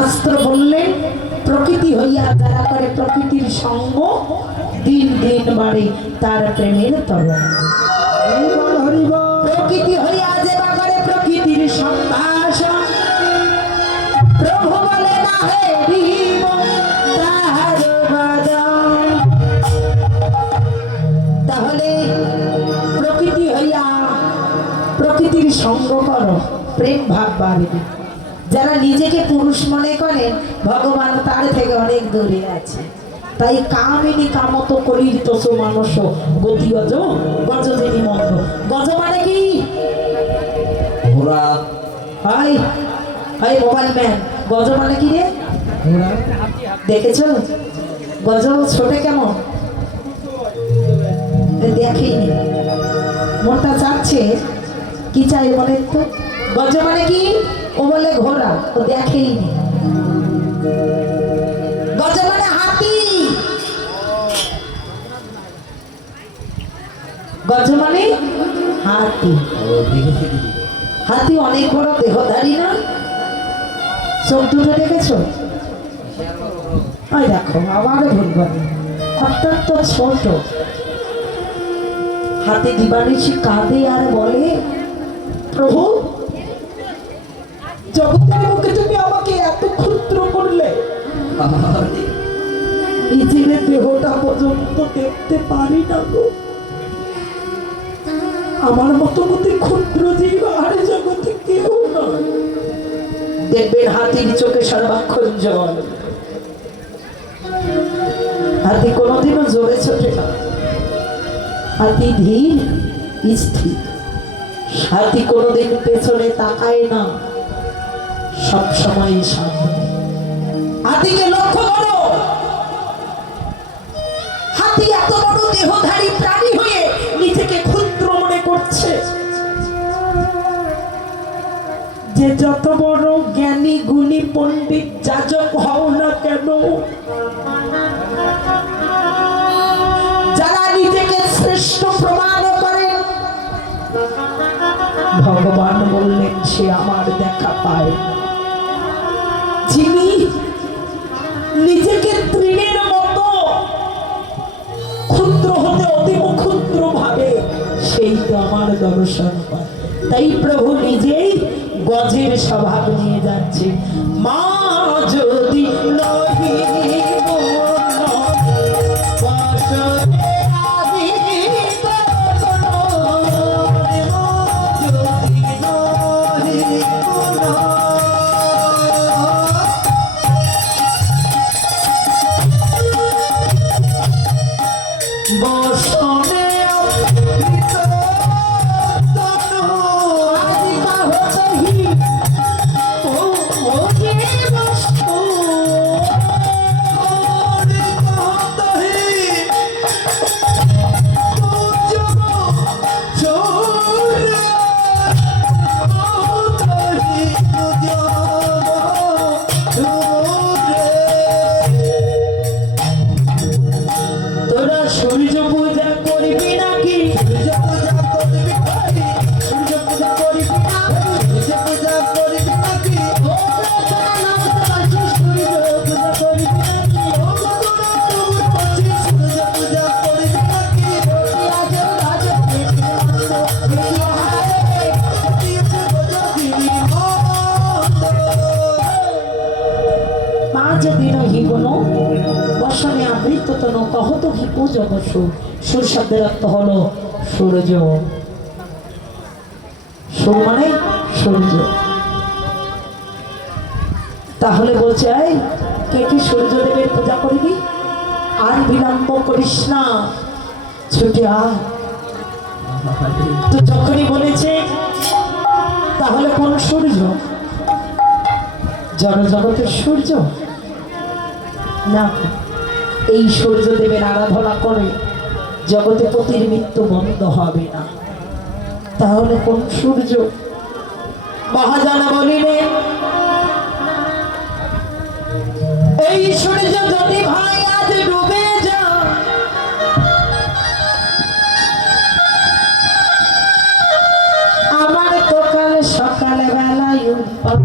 শাস্ত্র বললেন প্রকৃতি হইয়া যারা করে প্রকৃতির সঙ্গ দিন দিন বাড়ে তার প্রেমের তরঙ্গ। প্রকৃতি হইয়া যেবা করে প্রকৃতির সম্ভাষণ প্রভু বলে না হে দিব তাহার বাদন। তাহলে প্রকৃতি হইয়া প্রকৃতির সঙ্গ করো, প্রেম ভাব বাড়বে। যারা নিজেকে পুরুষ মনে করেন ভগবান তার থেকে অনেক দূরে আছে। তাই কামিনী কামত করির তোষ মানুষ গতি গজ গজ যিনি মন্দ। গজ মানে কি? হাই হাই মোবাইল ম্যান, গজ মানে কি রে? দেখেছো গজ ছোটে কেমন? দেখিনি, মনটা চাচ্ছে কি চাই বলেন তো? গজ মানে কি? ও বলে ঘোড়া, ও দেখেই নি। গজ মানে হাতি, গজ মানে হাতি। হাতি অনেক বড় দেহধারী না? চোখ দুটো দেখেছো? ওই দেখো আবারও ভুলবো, অত্যন্ত ছোট। হাতি দিবানিশি কাঁদে আর বলে প্রভু জগতের মুখে তুমি আমাকে এত ক্ষুদ্র করলে, নিজের দেহটা পর্যন্ত দেখতে পারি না গো। আমার মতো মতে ক্ষুদ্র জীব আর জগতে কেউ নয়। দেখবেন হাতির চোখে সর্বাক্ষণ জল। হাতি কোনোদিনও জোরে ছোটে না, হাতি ধীর স্থির। হাতি কোনোদিন পেছনে তাকায় না, সব সময় সামনে। হাতিকে লক্ষ্য করো, হাতি এত বড় দেহধারী প্রাণী হয়ে নিজেকে ক্ষুদ্র মনে করছে। যে যত বড় জ্ঞানী গুণী পণ্ডিত যাজক হও না কেন, যারা নিজেকে শ্রেষ্ঠ প্রমাণ করেন, ভগবান বললেন সে আমার দেখা পায়। যিনি নিজেকে তৃণের মতো ক্ষুদ্র হতে অতীব ক্ষুদ্র ভাবে, সেই তো আমার দর্শন পায়। তাই প্রভু নিজেই গজের স্বভাব নিয়ে যাচ্ছে। মা যদি নহি সুর শব্দের অর্থ হলো সূর্য। সুর মানে সূর্য। তাহলে বলছে কে কি সূর্যদেবের পূজা করবি? আর বিলম্ব করিস না, ছুটে আয়। তো যখনই বলেছে তাহলে কোন সূর্য? জড়জগতের সূর্য না। এই সূর্যদেবের আরাধনা করে জগতে পতির মৃত্যু বন্ধ হবে না। তাহলে কোন সূর্য? মহাজন বলিলেন এই সূর্য যদি ভাই আজ ডুবে যায়, আমার তো কাল সকাল বেলায় উপায়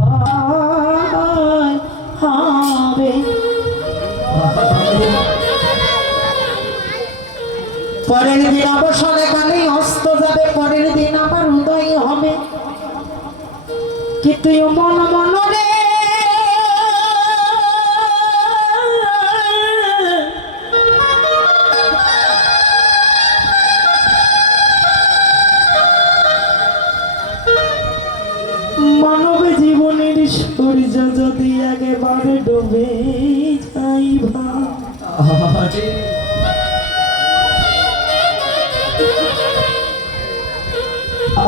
পরের দিন অবসরে কালেই অস্ত যাবে, পরের দিন আমার উদয় হবে। কিন্তু মন মনরে মানব জীবনের সূর্য যদি একেবারে ডুবে যাইবা,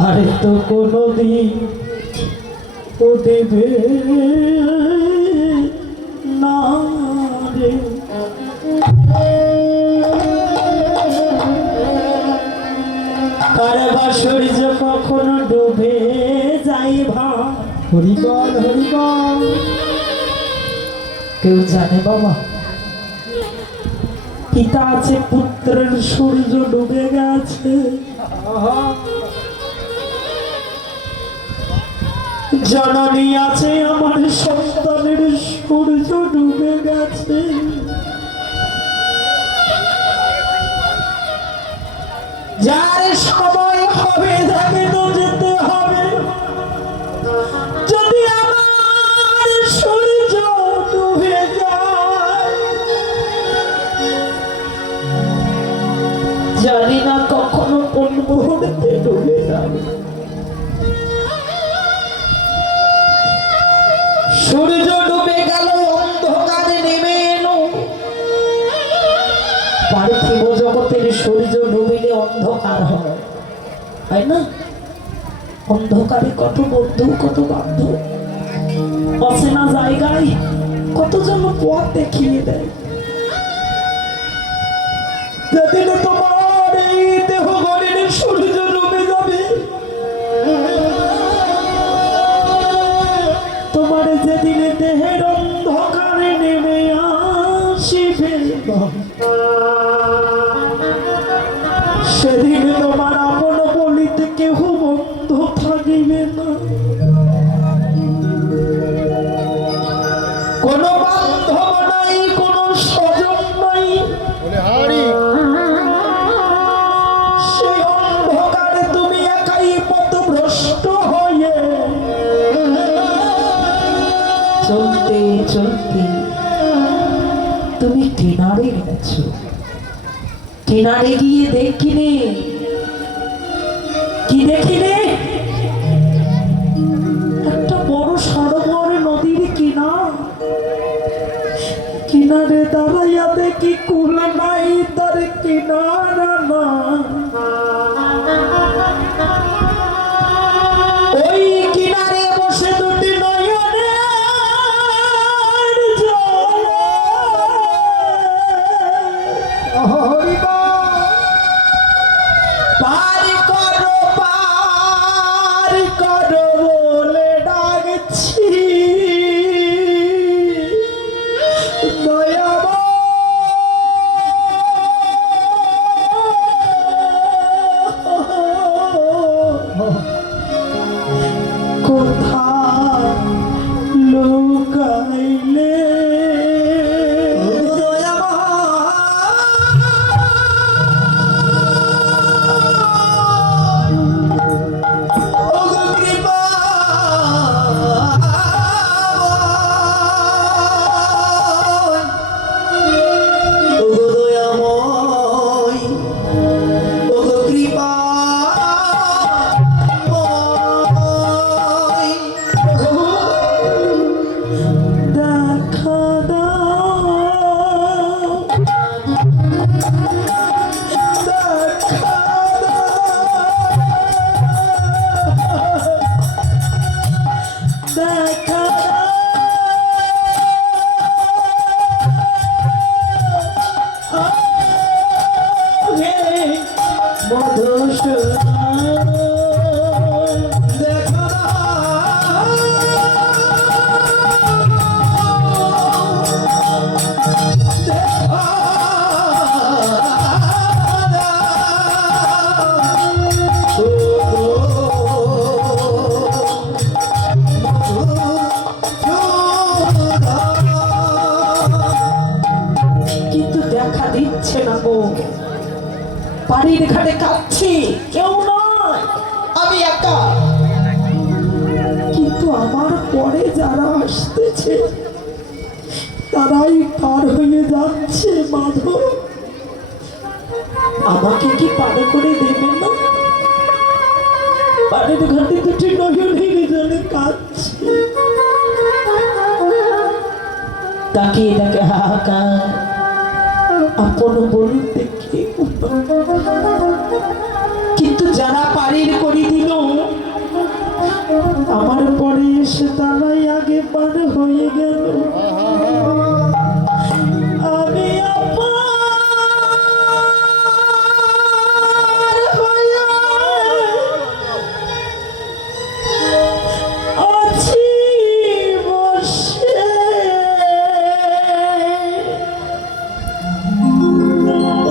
আর তো কোনদিন উঠবে না রে। কারবা সূর্য কখনো ডুবে যাইবা, হরিবল হরিবল। কেউ জানে বাবা? পিতা আছে, পুত্রের সূর্য ডুবে গেছে, জননী আছে, আমার সন্তানের সূর্য ডুবে গেছে। যার সময় হবে তাকে তো যেতে হবে। যদি আমার সূর্য ডুবে যায়, জানি না কখনো কোন মুহূর্তে ডুবে যাবে। সূর্য ডুবে গেল, অন্ধকারে নেমে এলো। পার্থিব জগতের সূর্য ডুবিলে অন্ধকার হয়, তাই না? অন্ধকারে কত বন্ধু, কত বান্ধব, অচেনা জায়গায় কতজন পথ দেখিয়ে দেয়। যেদিন তোমার এই দেহ গড়ের সূর্য ডুবে যাবে, তোমার যেদিন দেহের অন্ধকারে নেমে আসিবে, সেদিন তোমার আপন বলিতে কেহ বন্ধু থাকিবে না। কোন বান্ধব নাই, কোন স্বজন নাই। সেই অন্ধকারে তুমি একাই পথভ্রষ্ট হয়ে চলতে চলতে তুমি কিনারে গেছো। কিনারে গিয়ে দেখিনি, কি দেখিনি? একটা বড় সরোবর, নদীর কিনার। কিনারে দাঁড়াইয়া দেখি কুল নাই, তার কিনারা না। ওই কিনারে বসে দুটি নয়নে পার করো বলে ডাকছি, কোথায় লুকাইলে বাড়ির ঘাটে কাঁদছি, কেউ নয়, আমি একা। কিন্তু আমার পরে যারা আসতেছে তারাই পার হয়ে যাচ্ছে। মাধব, আমাকে কি পার করে দেবেন না? বাড়ির ঘাটে দুটি নয়নের জলে কাঁদছে, তাকিয়ে তাকে হাহাকার আপন বলতে কেউ। কিন্তু যারা পারির করে দিল আমার পরে এসে তারাই আগে পার হয়ে গেল। আমি আছি বসে,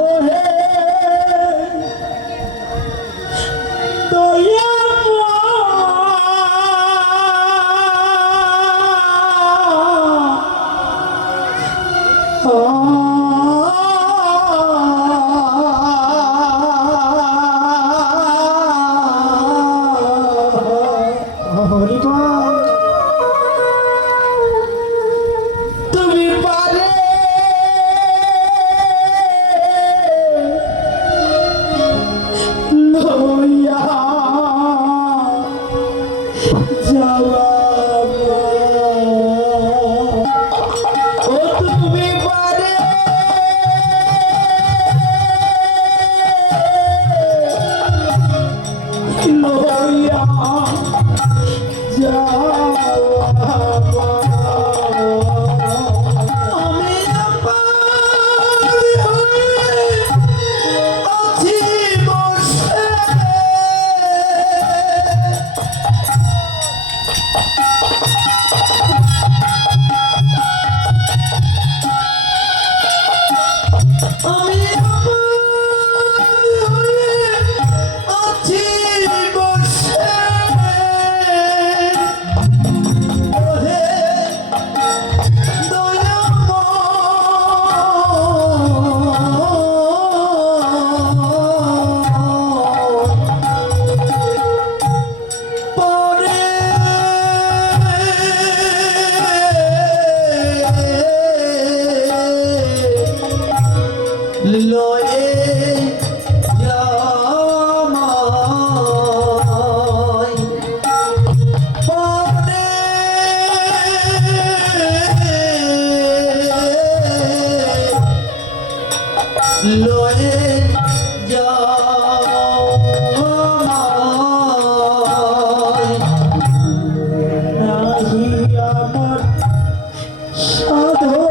ওহে দয়া তুমি পারে লইয়া যাওয়া, ও তুমি পারে লইয়া যাওয়া। আমি আছি বসে, আমি আছি বসে, ওহে লয়ে জামাই পরে লয়ে জামাই, নাহি আমার সাধন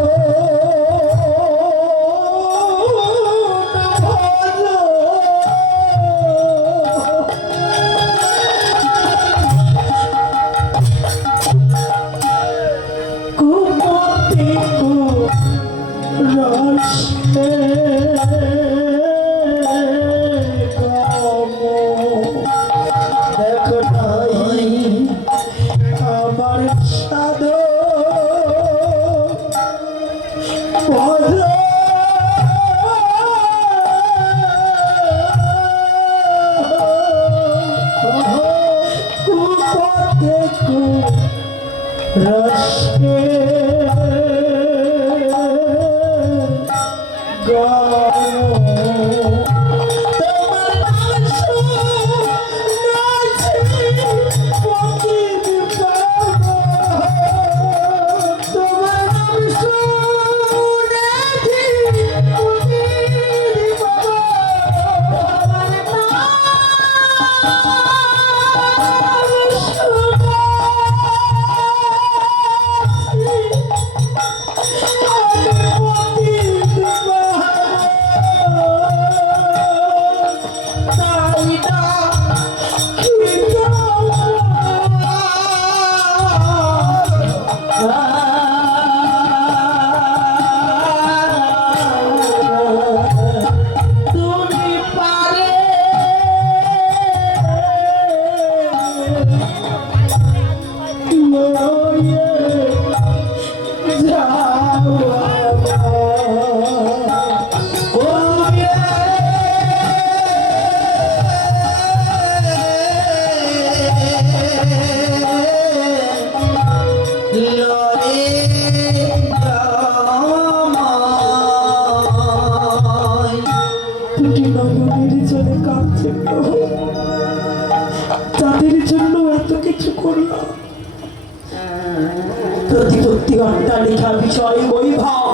কুমতি রসে দেখো নাই আমার সাধন রসে তাদের জন্য এত কিছু করলাম, প্রতিপত্তি অট্টালিকা বিষয় বৈভব